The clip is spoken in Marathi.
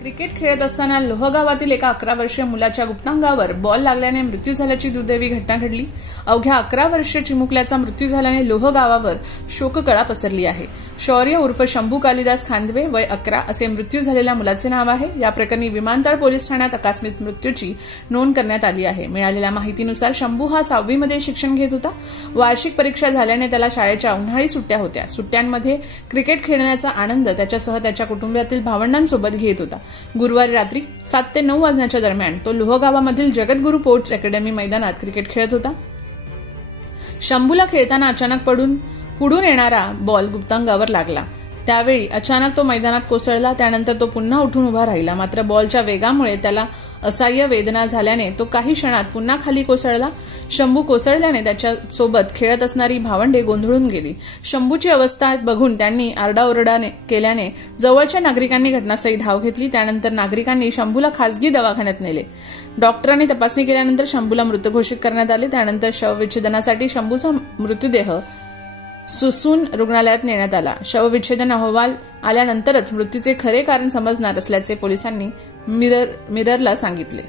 क्रिकेट खेळत असताना लोहगावातील एका 11 वर्षीय मुलाच्या गुप्तांगावर बॉल लागल्याने मृत्यू झाल्याची दुर्दैवी घटना घडली। अवघ्या 11 वर्षीय चिमुकल्याचा मृत्यू झाल्याने लोहगावावर शोककळा पसरली आहे। शौर्य उर्फ शंभू कालिदास खांदवे वय 11 असे मृत्यू झालेल्या मुलाचे नाव आहे। या प्रकरणी विमानतळ पोलीस ठाण्यात आकस्मिक मृत्यूची नोंद करण्यात आली आहे। मिळालेल्या माहितीनुसार शंभू हा 6वी मध्ये शिक्षण घेत होता। वार्षिक परीक्षा झाल्याने त्याला शाळेच्या उन्हाळी सुट्ट्या होत्या। सुट्ट्यांमध्ये क्रिकेट खेळण्याचा आनंद त्याच्यासह त्याच्या कुटुंबातील भावंडांसोबत घेत होता। गुरुवारी रात्री 7 ते 9 वाजण्याच्या दरम्यान तो लोहगावामधील जगद्गुरू स्पोर्ट्स अकॅडमी मैदानात क्रिकेट खेळत होता। शंभूला खेळताना अचानक पुढून येणारा बॉल गुप्तांगावर लागला। त्यावेळी अचानक तो मैदानात कोसळला। त्यानंतर तो पुन्हा उठून उभा राहिला, मात्र बॉलच्या वेगामुळे त्याला असह्य वेदना झाल्याने तो काही क्षणात पुन्हा खाली कोसळला। शंभू कोसळल्याने त्याच्या सोबत खेळत असणारी भावंडे गोंधळून गेली। शंभूची अवस्था बघून त्यांनी आरडाओरडा केल्याने जवळच्या नागरिकांनी घटनास्थळी धाव घेतली। त्यानंतर नागरिकांनी शंभूला खासगी दवाखान्यात नेले। डॉक्टरांनी तपासणी केल्यानंतर शंभूला मृत घोषित करण्यात आले। त्यानंतर शवविच्छेदनासाठी शंभूचा मृतदेह सुसून रुग्णालयात नेण्यात आला। शवविच्छेदन अहवाल आल्यानंतरच मृत्यूचे खरे कारण समजणार असल्याचे पोलिसांनी मिररला सांगितले।